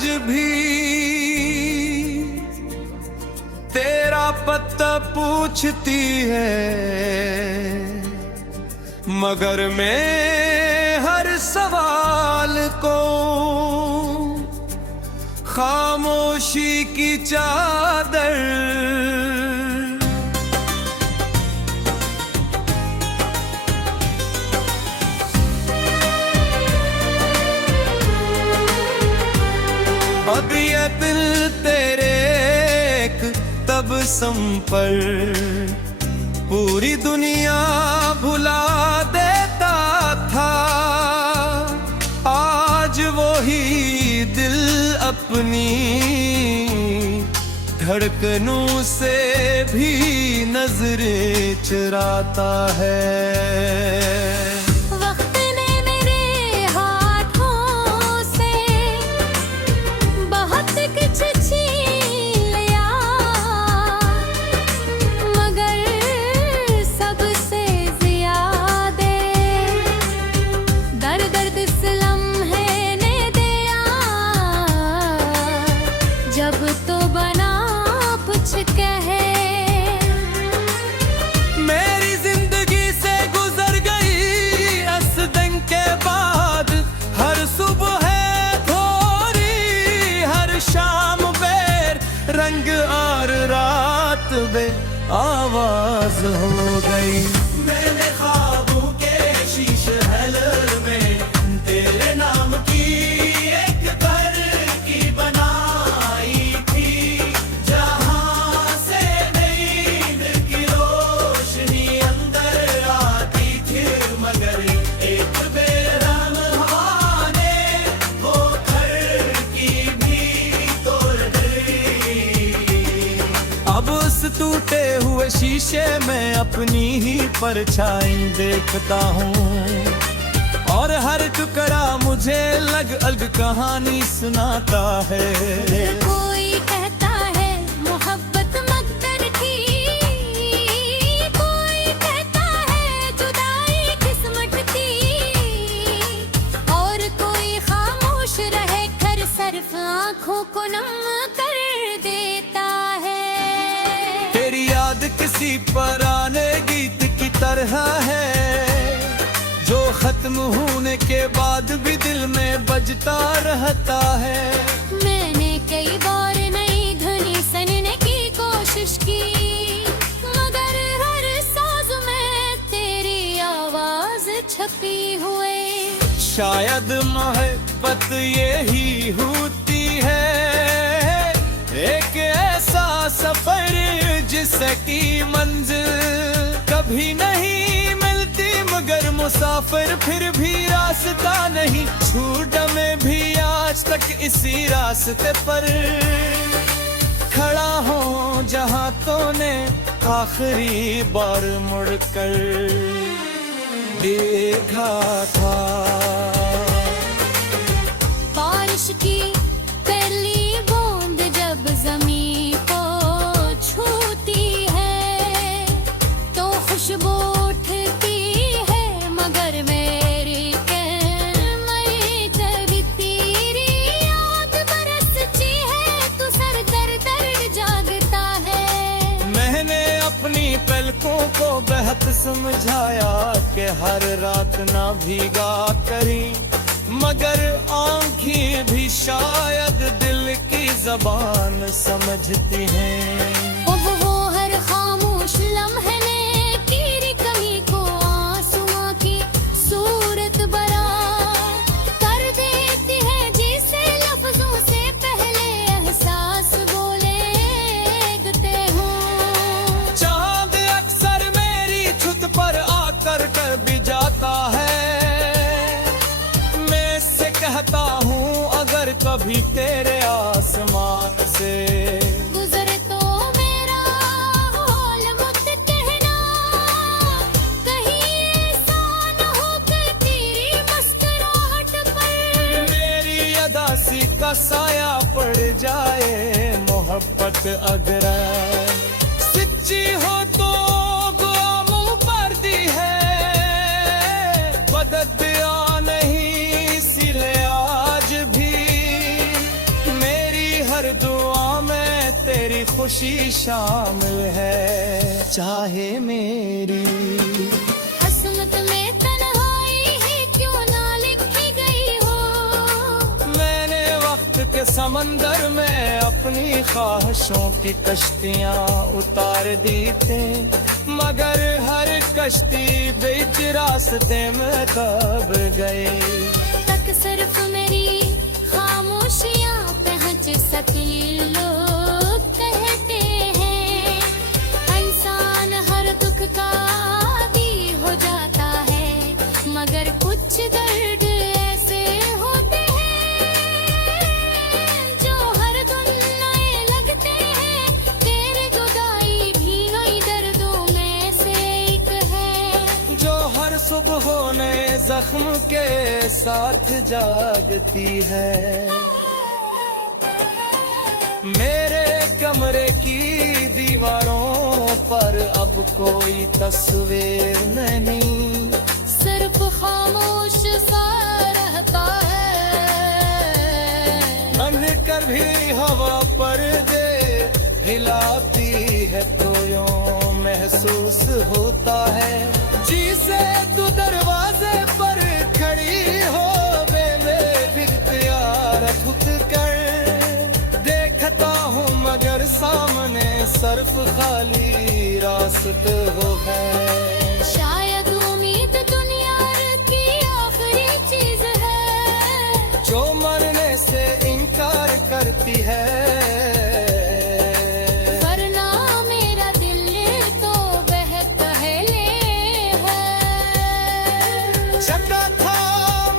आज भी तेरा पता पूछती है, मगर मैं हर सवाल को खामोशी की चादर अब ये दिल तेरे एक तबस्सुम पर पूरी दुनिया भुला देता था। आज वो ही दिल अपनी धड़कनों से भी नजरें चुराता है। मेरी जिंदगी से गुजर गई असदन के बाद, हर सुबह है थोड़ी, हर शाम बेर रंग और रात बे आवाज हो गई। मैंने ख्वाबों के शीशहल में तेरे नाम की एक घर की बनाई थी, जहां से नींद की रोशनी अंदर आती थी, मगर एक बेरहम ने वो घर की भी तोड़ दी। अब उस टूटे हुए शीशे में अपनी ही परछाई देखता हूँ, और हर टुकड़ा मुझे अलग अलग कहानी सुनाता है। कोई कहता है मोहब्बत मकदर थी, कोई कहता है जुदाई किस्मत थी, और कोई खामोश रहे कर सिर्फ आंखों को नम कर देता है। तेरी याद किसी पुराने गीत की तरह है, जो खत्म होने के बाद भी दिल में बजता रहता है। मैंने कई बार नई धुनी सुनने की कोशिश की, मगर हर साज में तेरी आवाज छपी हुए। शायद मोहब्बत यही होती है, एक ऐसा सफर जिसकी मंजिल कभी नहीं मिलती, मगर मुसाफिर फिर भी रास्ता नहीं छूट में भी आज तक इसी रास्ते पर खड़ा हूँ, जहाँ तूने आखिरी बार मुड़कर देखा था। बारिश की पहली बूंद जब जमीन को छूती है, तो खुशबू उठती है, मगर मेरी कहमई जब तेरी याद बरसती है, तो सर दर दर जागता है। मैंने अपनी पलकों को बेहद समझाया कि हर रात ना भीगा करी, मगर आँखें भी शायद दिल की ज़बान समझती हैं। वो हर खामोश लम्हे ने तेरी कमी को आंसुओं की सूरत बरा कर देती है, जिसे लफ्जों से पहले एहसास बोले गते हो। चांद अक्सर मेरी छुत पर आकर कर भी जाता है, मैं इससे कहता हूँ अगर कभी तेरे आसमान से गुजरे तो मेरा हाल मत कहना, कहीं ऐसा न हो कि तेरी मुस्कुराहट पर मेरी अदासी का साया पड़ जाए। मोहब्बत अगर सच्ची हो तो गुलामों पर दी है, बदद नहीं सिले आज भी खुशी शामिल है, चाहे मेरी हसमत में तन्हाई है क्यों ना लिखी गई हो। मैंने वक्त के समंदर में अपनी ख्वाहिशों की कश्तियां उतार दी थी, मगर हर कश्ती बीच रास्ते में कब गई। तक सिर्फ मेरी खामोशियां पहुंच सकी, लोग कहते हैं इंसान हर दुख का आदी हो जाता है, मगर कुछ दर्द ऐसे होते हैं जो हर दिन नए लगते हैं। तेरे जुदाई भी नई दर्दों में से एक है, जो हर सुबह होने जख्म के साथ जागती है। मेरे कमरे की दीवारों पर अब कोई तस्वीर नहीं, सिर्फ खामोश सा रहता है। अंध कर भी हवा पर दे हिलाती है तो यूं महसूस होता है, जिसे तू दरवाजे पर खड़ी हो बेइख्तियार खुद कर देखता हूँ, मगर सामने सिर्फ खाली रास्ते हो है। शायद उम्मीद दुनिया की आखिरी चीज है जो मरने से इनकार करती है, वरना मेरा दिल तो बहकहले है। चाहता था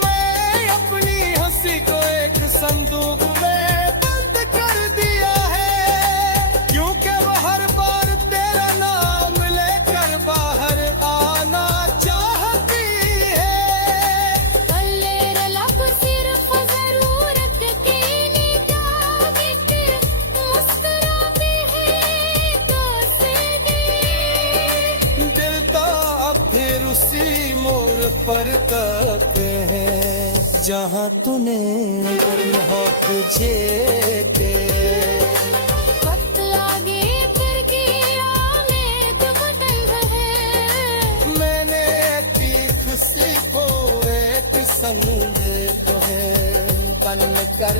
मैं अपनी हंसी को एक संदूक में बंद कर दिया है, क्योंकि वो हर बार तेरा नाम लेकर बाहर आना चाहती है। कल्ले लब सिर्फ जरूरत की निगाह मुस्कुराते हैं दोस्ती, दिल तो अब फिर उसी मोड़ पर कहते हैं जहाँ तूने हक जे के। वक्त आगे फिर किया में तो पतंग है। मैंने की खुशी को एक संग तो है बन कर